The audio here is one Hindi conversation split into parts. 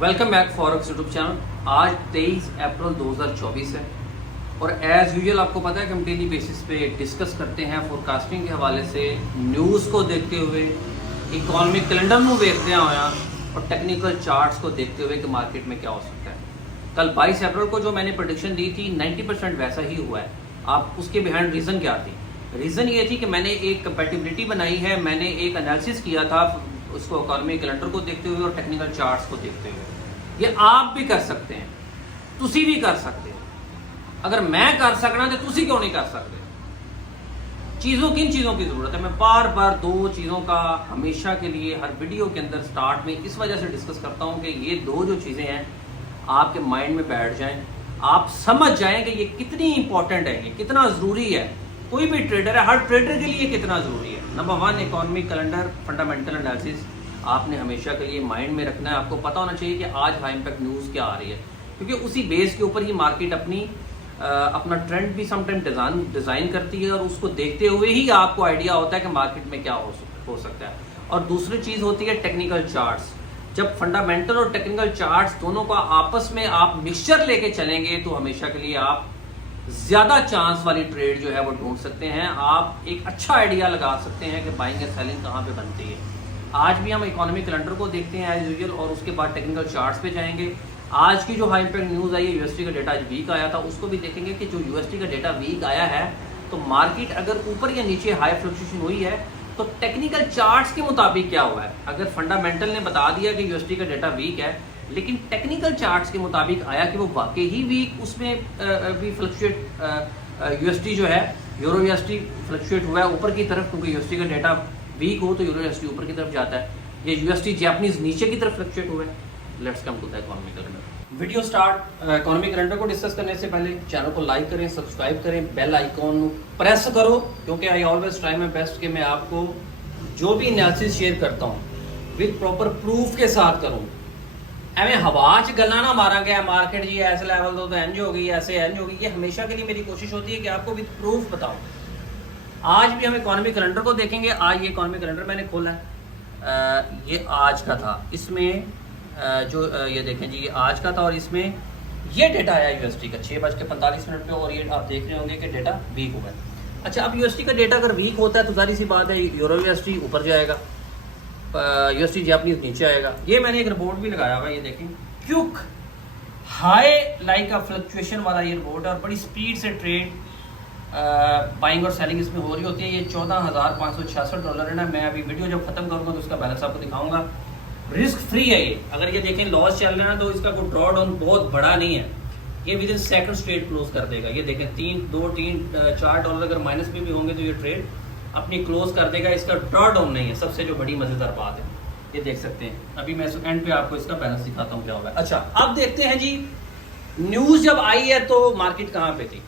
Welcome back forex YouTube channel. आज 23 अप्रैल 2024 है और एज़ यूजुअल आपको पता है कि हम डेली बेसिस पे डिस्कस करते हैं फोरकास्टिंग के हवाले से, न्यूज़ को देखते हुए, इकोनॉमिक कैलेंडर को देखते हुए और टेक्निकल चार्ट्स को देखते हुए कि मार्केट में क्या हो सकता है। कल 22 अप्रैल को जो मैंने प्रेडिक्शन दी थी 90% वैसा ही हुआ है। आप उसके बिहाइंड रीज़न क्या थी? रीज़न ये थी कि मैंने एक कंपैटिबिलिटी बनाई है, मैंने एक एनालिसिस किया था उसको इकोनॉमिक कैलेंडर को देखते हुए और टेक्निकल चार्ट्स को देखते हुए। ये आप भी कर सकते हैं, तुसी भी कर सकते हो। अगर मैं कर सकना तो तुसी क्यों नहीं कर सकते? किन चीज़ों की ज़रूरत है? मैं बार बार दो चीज़ों का हमेशा के लिए हर वीडियो के अंदर स्टार्ट में इस वजह से डिस्कस करता हूं कि ये दो जो चीज़ें हैं आपके माइंड में बैठ जाएं, आप समझ जाएं कि ये कितनी इंपॉर्टेंट है, ये कितना ज़रूरी है। कोई भी ट्रेडर है, हर ट्रेडर के लिए कितना ज़रूरी है। Number 1, economic calendar fundamental analysis आपने हमेशा के लिए माइंड में रखना है। आपको पता होना चाहिए कि आज हाई इंपैक्ट न्यूज़ क्या आ रही है, क्योंकि उसी बेस के ऊपर ही मार्केट अपना ट्रेंड भी समटाइम डिज़ाइन करती है और उसको देखते हुए ही आपको आइडिया होता है कि मार्केट में क्या हो सकता है। और दूसरी चीज़ होती है टेक्निकल चार्ट्स। जब फंडामेंटल और टेक्निकल चार्ट्स दोनों का आपस में आप मिक्सचर लेके चलेंगे तो हमेशा के लिए आप ज़्यादा चांस वाली ट्रेड जो है वो ढूंढ सकते हैं। आप एक अच्छा आइडिया लगा सकते हैं कि बाइंग एंड सेलिंग कहाँ पे बनती है। आज भी हम इकोनॉमिक कैलेंडर को देखते हैं एज यूजुअल और उसके बाद टेक्निकल चार्ट्स पे जाएंगे। आज की जो हाई इंपैक्ट न्यूज़ आई है, यूएसडी का डेटा आज वीक आया था, उसको भी देखेंगे कि जो यूएसडी का डेटा वीक आया है तो मार्केट अगर ऊपर या नीचे हाई फ्लक्चुएशन हुई है तो टेक्निकल चार्ट्स के मुताबिक क्या हुआ है। अगर फंडामेंटल ने बता दिया कि यूएसडी का डेटा वीक है, लेकिन टेक्निकल चार्ट्स के मुताबिक आया कि वो वाकई ही वीक, उसमें भी फ्लक्चुएट यूएसडी जो है, यूरो यूएसडी फ्लक्चुएट हुआ है ऊपर की तरफ, क्योंकि यूएसडी का डेटा वीक हो तो यूरो यूएसडी ऊपर की तरफ जाता है। ये यूएसडी जापानीज नीचे की तरफ फ्लक्चुएट हुआ है। Let's come to the economic calendar. Video start economic calendar को डिस्कस करने से पहले चैनल को लाइक करें, सब्सक्राइब करें, बेल आइकॉन प्रेस करो, क्योंकि I always try my best कि मैं आपको जो भी एनालिसिस शेयर करता हूँ विद प्रॉपर प्रूफ के साथ करूँ। एवं हवा च गल्लां ना मारा गया मार्केट जी ऐसे लेवल तो इंज हो गई, ऐसे इंज हो गई। ये हमेशा के लिए मेरी कोशिश होती है कि आपको विद प्रूफ बताऊं। आज भी हम इकोनॉमिक कैलेंडर को देखेंगे। आज ये इकोनॉमिक कैलेंडर मैंने खोला है, ये आज का था। इसमें ये देखें जी, ये आज का था और इसमें ये डेटा आया यूएसडी का 6:45 पे और ये आप देख रहे होंगे कि डेटा वीक हुआ है। अच्छा, अब यूएसडी का डेटा अगर वीक होता है तो जाहिर सी बात है यूरो यूएसडी ऊपर जाएगा, यूएसडी जापानीज नीचे आएगा। ये मैंने एक रिपोर्ट भी लगाया हुआ है, ये देखें, क्यूक हाई लाइक का फ्लक्चुएशन वाला ये रिपोर्ट है और बड़ी स्पीड से ट्रेड बाइंग और सेलिंग इसमें हो रही होती है। ये $14,566 है ना। मैं अभी वीडियो जब खत्म करूंगा तो उसका बैलेंस आपको दिखाऊंगा। रिस्क फ्री है ये। अगर ये देखें लॉस चल रहा है तो इसका कोई ड्रॉ डाउन बहुत बड़ा नहीं है। ये with in second straight close कर देगा। ये देखें $4 अगर माइनस में भी होंगे तो ये ट्रेड अपनी क्लोज कर देगा। इसका ड्रॉ डाउन नहीं है, सबसे जो बड़ी मजेदार बात है। ये देख सकते हैं। अभी मैं एंड पे आपको इसका बैलेंस दिखाता हूँ क्या होगा। अच्छा, अब देखते हैं जी, न्यूज जब आई है तो मार्केट कहाँ पे थी?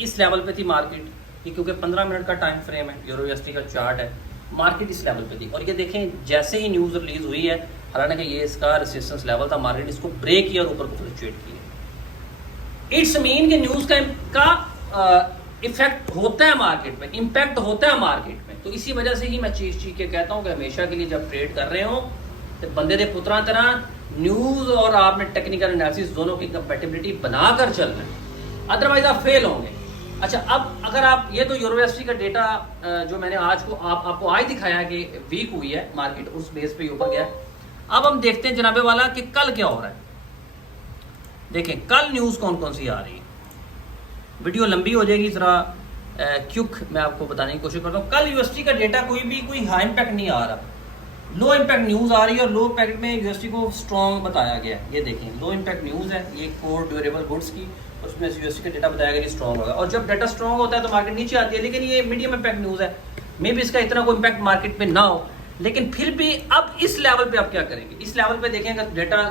इस लेवल पे थी मार्केट, क्योंकि 15 मिनट का टाइम फ्रेम है, यूरो यूएसडी का चार्ट है। मार्केट इस लेवल पे थी और ये देखें जैसे ही न्यूज़ रिलीज हुई है, हालांकि ये इसका रेजिस्टेंस लेवल था, मार्केट इसको ब्रेक किया और ऊपर को फ्लक्चुएट किया। इट्स मीन कि न्यूज़ का इफेक्ट होता है मार्केट में, इम्पैक्ट होता है मार्केट में। तो इसी वजह से ही मैं चीज के कहता हूँ कि हमेशा के लिए जब ट्रेड कर रहे हो तो बंदे दे पुत्रा तरह न्यूज़ और आपने टेक्निकल एनालिसिस दोनों की कंपैटिबिलिटी बनाकर चलना है, अदरवाइज आप फेल होंगे। अच्छा, अब अगर आप ये तो यूरो यूएसडी का डेटा जो मैंने आज को आपको आज दिखाया कि वीक हुई है मार्केट, उस बेस पे ऊपर गया। अब हम देखते हैं जनाबे वाला कि कल क्या हो रहा है। देखें कल न्यूज़ कौन कौन सी आ रही है। वीडियो लंबी हो जाएगी, जरा क्विक मैं आपको बताने की कोशिश करता हूँ। कल यूएसडी का डेटा कोई हाई इंपैक्ट नहीं आ रहा, लो इंपैक्ट न्यूज़ आ रही है और लो इंपैक्ट में यूएसडी को स्ट्रॉन्ग बताया गया है। ये देखें लो इंपैक्ट न्यूज़ है, ये कोर ड्यूरेबल गुड्स की, उसमें यूएसडी का डेटा बताया गया स्ट्रॉन्ग होगा। और जब डेटा स्ट्रॉन्ग होता है तो मार्केट नीचे आती है, लेकिन ये मीडियम इंपैक्ट न्यूज़ है। मे भी इसका इतना कोई इंपैक्ट मार्केट में ना हो, लेकिन फिर भी अब इस लेवल पे आप क्या करेंगे? इस लेवल पे देखें अगर डेटा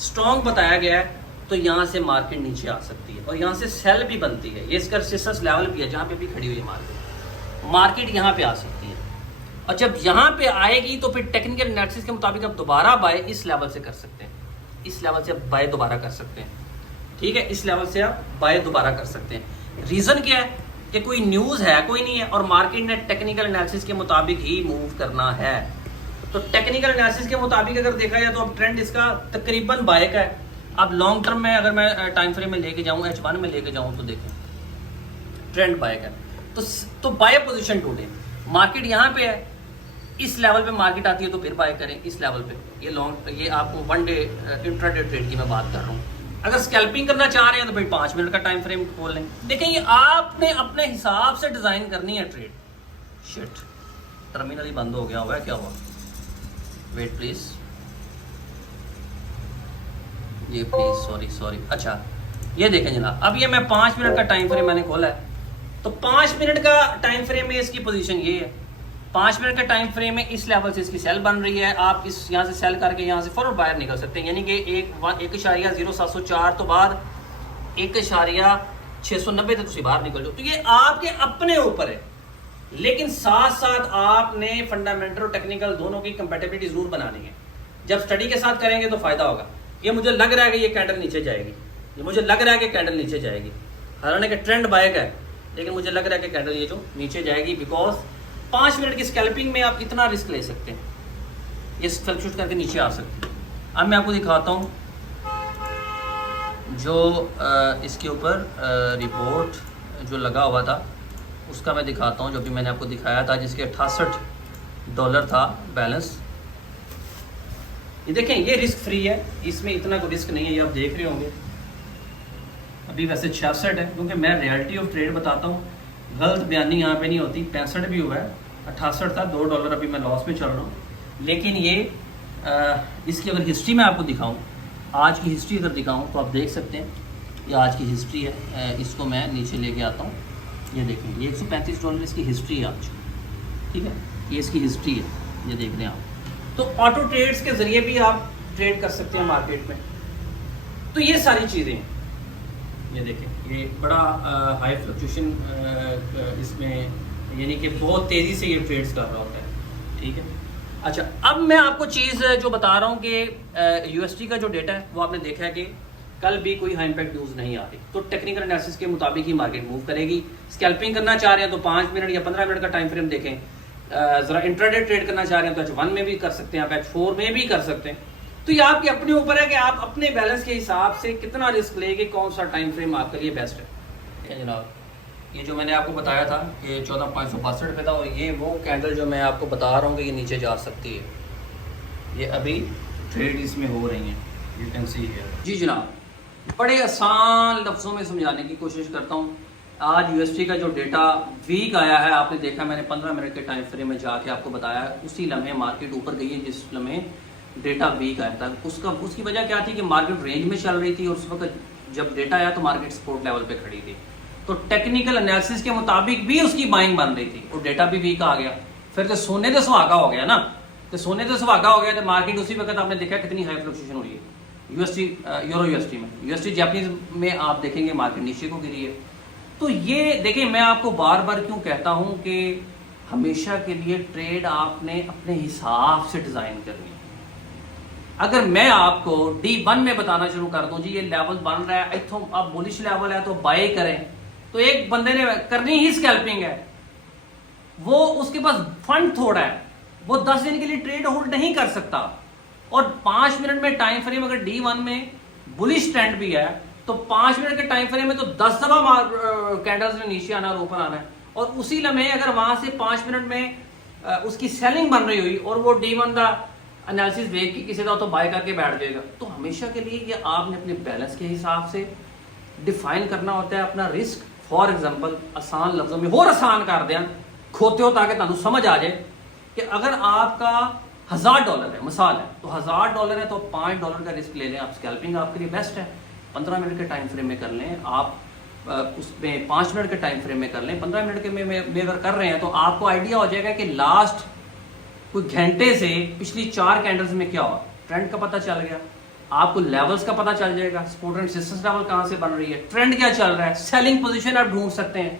स्ट्रॉन्ग बताया गया है तो यहाँ से मार्केट नीचे आ सकती है और यहाँ से सेल भी बनती है। ये इसका रेजिस्टेंस लेवल भी है जहाँ पे भी खड़ी हुई है मार्केट यहाँ पे आ सकती है। और जब यहाँ पे आएगी तो फिर टेक्निकल एनालिसिस के मुताबिक आप दोबारा बाय इस लेवल से कर सकते हैं, इस लेवल से आप बाय दोबारा कर सकते हैं। ठीक है, इस लेवल से आप बाय दोबारा कर सकते हैं। रीजन क्या है कि कोई न्यूज़ है कोई नहीं है और मार्केट ने टेक्निकल एनालिसिस के मुताबिक ही मूव करना है। तो टेक्निकल एनालिसिस के मुताबिक अगर देखा जाए तो अब ट्रेंड इसका तकरीबन बाय का है। अब लॉन्ग टर्म में अगर मैं टाइम फ्रेम में लेके जाऊँ, H1 में लेके जाऊँ तो देखें ट्रेंड बाय का है। तो बाय पोजीशन टुडे, मार्केट यहाँ पे है, इस लेवल पे मार्केट आती है तो फिर बाय करें इस लेवल पे। ये आपको वन डे इंट्राडे ट्रेड की मैं बात कर रहा हूँ। अगर स्कैल्पिंग करना चाह रहे हैं तो भाई 5 मिनट का टाइम फ्रेम खोल लें। देखें ये आपने अपने हिसाब से डिजाइन करनी है ट्रेड। शिट, टर्मिनल ही बंद हो गया हुआ है, क्या हुआ? वेट प्लीज, ये प्लीज सॉरी। अच्छा ये देखें जनाब, अब ये मैं 5 मिनट का टाइम फ्रेम मैंने खोला है, तो 5 मिनट का टाइम फ्रेम में इसकी पोजीशन ये है। 5 मिनट का टाइम फ्रेम में इस लेवल से इसकी सेल बन रही है। आप इस यहाँ से सेल करके यहाँ से फॉरवर्ड बायर निकल सकते हैं, यानी कि 1.0704 तो बाद 1.690 तक तुम बाहर निकल जाओ। तो ये आपके अपने ऊपर है, लेकिन साथ साथ आपने फंडामेंटल और टेक्निकल दोनों की कंपैटिबिलिटी जरूर बनानी है। जब स्टडी के साथ करेंगे तो फायदा होगा। ये मुझे लग रहा है कि ये कैंडल नीचे जाएगी, ये मुझे लग रहा है कि कैंडल नीचे जाएगी, हालांकि कि ट्रेंड बाय का है, लेकिन मुझे लग रहा है कि कैंडल ये जो नीचे जाएगी, बिकॉज 5 मिनट की स्कैल्पिंग में आप इतना रिस्क ले सकते हैं, ये फ्लक्चुएट करके नीचे आ सकते हैं। अब मैं आपको दिखाता हूँ जो इसके ऊपर रिपोर्ट जो लगा हुआ था उसका मैं दिखाता हूँ, जो भी मैंने आपको दिखाया था, जिसके $68 था बैलेंस। ये देखें, ये रिस्क फ्री है, इसमें इतना कोई रिस्क नहीं है, ये आप देख रहे होंगे। अभी वैसे 66 है, क्योंकि मैं रियलिटी ऑफ ट्रेड बताता हूँ, गलत बयानी यहाँ पे नहीं होती। 65 भी हुआ है, 68 था, $2 अभी मैं लॉस में चल रहा हूँ। लेकिन ये इसकी अगर हिस्ट्री मैं आपको दिखाऊँ, आज की हिस्ट्री अगर दिखाऊँ तो आप देख सकते हैं, ये आज की हिस्ट्री है। इसको मैं नीचे लेके आता हूँ, ये देखें, ये $135 इसकी हिस्ट्री है आज, ठीक है, ये इसकी हिस्ट्री है, ये देख रहे हैं आप। तो ऑटो ट्रेड्स के जरिए भी आप ट्रेड कर सकते हैं मार्केट में। तो ये सारी चीज़ें हैं, ये देखें, ये बड़ा हाई फ्लक्चुएशन इसमें, यानी कि बहुत तेज़ी से ये ट्रेड्स कर रहा होता है, ठीक है। अच्छा, अब मैं आपको चीज़ जो बता रहा हूँ कि यूएसटी का जो डेटा है वो आपने देखा है कि कल भी कोई हाई इंपैक्ट न्यूज़ नहीं आ रही, तो टेक्निकल एनालिसिस के मुताबिक ही मार्केट मूव करेगी। स्कैल्पिंग करना चाह रहे हैं तो 5 मिनट या 15 मिनट का टाइम फ्रेम देखें। ज़रा इंट्राडे ट्रेड करना चाह रहे हैं तो H1 में भी कर सकते हैं, आप H4 में भी कर सकते हैं। तो ये आपके अपने ऊपर है कि आप अपने बैलेंस के हिसाब से कितना रिस्क लेंगे, कौन सा टाइम फ्रेम आपके लिए बेस्ट है। जनाब, ये जो मैंने आपको बताया था कि 14,562 पे था, और ये वो कैंडल जो मैं आपको बता रहा हूँ कि ये नीचे जा सकती है, ये अभी ट्रेड इसमें हो रही है, यू कैन सी हियर। जी जनाब, बड़े आसान लफ्ज़ों में समझाने की कोशिश करता हूँ। आज यूएसटी का जो डेटा वीक आया है, आपने देखा, मैंने 15 मिनट के टाइम फ्रेम में जाके आपको बताया, उसी लम्हे मार्केट ऊपर गई है जिस लम्हे डेटा वीक आया था। उसकी वजह क्या थी कि मार्केट रेंज में चल रही थी, और उस वक्त जब डेटा आया तो मार्केट सपोर्ट लेवल पे खड़ी थी। तो टेक्निकल एनालिसिस के मुताबिक भी उसकी बाइंग बन रही थी, और डेटा भी वीक आ गया। फिर तो सोने तो सुहागा हो गया ना, तो सोने तो सुहागा हो गया, तो मार्केट उसी वक्त आपने देखा कितनी हाई फ्लक्चुएशन हुई है यूएसटी, यूरो यूएसटी में। यूएसटी जापानीज में आप देखेंगे मार्केट नीचे को गिरी है। तो ये देखिए, मैं आपको बार बार क्यों कहता हूं कि हमेशा के लिए ट्रेड आपने अपने हिसाब से डिजाइन करनी है। अगर मैं आपको D1 में बताना शुरू कर दूं, जी ये लेवल बन रहा है, इथों अब बुलिश लेवल है तो बाय करें, तो एक बंदे ने करनी ही स्कैल्पिंग है, वो उसके पास फंड थोड़ा है, वो 10 दिन के लिए ट्रेड होल्ड नहीं कर सकता। और 5 मिनट में टाइम फ्रेम अगर D1 में बुलिश ट्रेंड भी है, तो 5 मिनट के टाइम फ्रेम में तो 10 दफा कैंडल्स ने नीचे आना और ऊपर आना है, और उसी लम्हे अगर वहां से 5 मिनट में उसकी सेलिंग बन रही हुई और वो D1 का एनालिसिस देख के किसी का तो बाय करके बैठ जाएगा। तो हमेशा के लिए ये आपने अपने बैलेंस के हिसाब से डिफाइन करना होता है अपना रिस्क। फॉर एग्जांपल, आसान लफ्जों में और आसान कर दें खोते हो ताकि तुहानू समझ आ जाए कि अगर आपका $1000 है, मिसाल है, तो $1000 है तो $5 का रिस्क ले लें आप। स्कैल्पिंग आपके लिए बेस्ट है, 15 मिनट के टाइम फ्रेम में कर लें आप, उसमें 5 मिनट के टाइम फ्रेम में कर लें। 15 मिनट के में अगर कर रहे हैं तो आपको आइडिया हो जाएगा कि लास्ट कोई घंटे से पिछली 4 कैंडल्स में क्या हुआ, ट्रेंड का पता चल गया, आपको लेवल्स का पता चल जाएगा, सपोर्ट एंड रेजिस्टेंस लेवल कहाँ से बन रही है, ट्रेंड क्या चल रहा है, सेलिंग पोजीशन आप ढूंढ सकते हैं।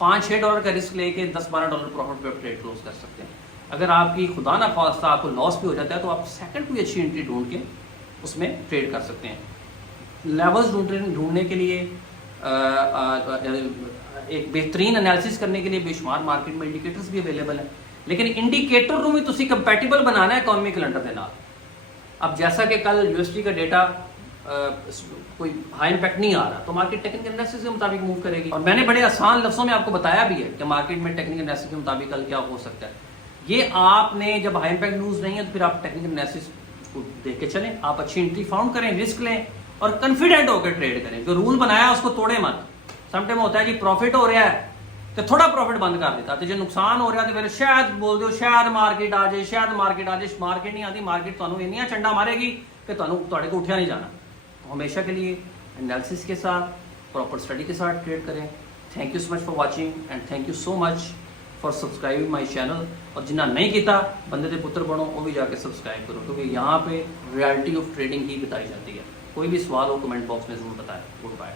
$5-6 का रिस्क लेके $10-12 प्रॉफिट पे ट्रेड क्लोज कर सकते हैं। अगर आपकी खुदा ना खास्ता आपको लॉस भी हो जाता है तो आप सेकंड कोई अच्छी एंट्री ढूंढ के उसमें ट्रेड कर सकते हैं। लेवल्स ढूंढने के लिए एक बेहतरीन एनालिसिस करने के लिए बेशुमार मार्केट में इंडिकेटर्स भी अवेलेबल हैं। लेकिन इंडिकेटर ਨੂੰ ਵੀ ਤੁਸੀਂ ਕੰਪੈਟੀਬਲ ਬਣਾਣਾ ਹੈ ਇਕਨੋਮੀ ਕੈਲੰਡਰ ਦੇ ਨਾਲ। अब जैसा कि कल यूएसडी का डेटा कोई हाई इंपैक्ट नहीं आ रहा, तो मार्केट टेक्निकल एनालिसिस के मुताबिक मूव करेगी। और मैंने बड़े आसान लफ्जों में आपको बताया भी है कि मार्केट में टेक्निकल एनालिसिस के मुताबिक कल क्या हो सकता है। ये आपने जब हाई इंपैक्ट न्यूज नहीं है तो फिर आप टेक्निकल एनालिसिस को देख के चलें, आप अच्छी एंट्री फाउंड करें, रिस्क लें और कॉन्फिडेंट होकर ट्रेड करें। जो रूल बनाया उसको तोड़े मत। समटाइम होता है जी प्रॉफिट हो रहा है तो थोड़ा प्रॉफिट बंद कर देता, तो जो नुकसान हो रहा तो फिर शायद बोल दो शायद मार्केट आ जाए, शायद मार्केट आ जाए। मार्केट नहीं आती, मार्केट तुहानू इन्नियां चंडा मारेगी कि तुहाडे को उठिया नहीं जाना। तो हमेशा के लिए एनालिसिस के साथ, प्रॉपर स्टडी के साथ ट्रेड करें। Thank you so much for watching and thank you so much for subscribing my channel. और जिन्हें नहीं किया बंदे के पुत्र बनो, वो भी जाके सब्सक्राइब करो, क्योंकि यहाँ पे रियलिटी ऑफ ट्रेडिंग ही बताई जाती है। कोई भी सवाल हो कमेंट बॉक्स में ज़रूर बताएं। Good bye.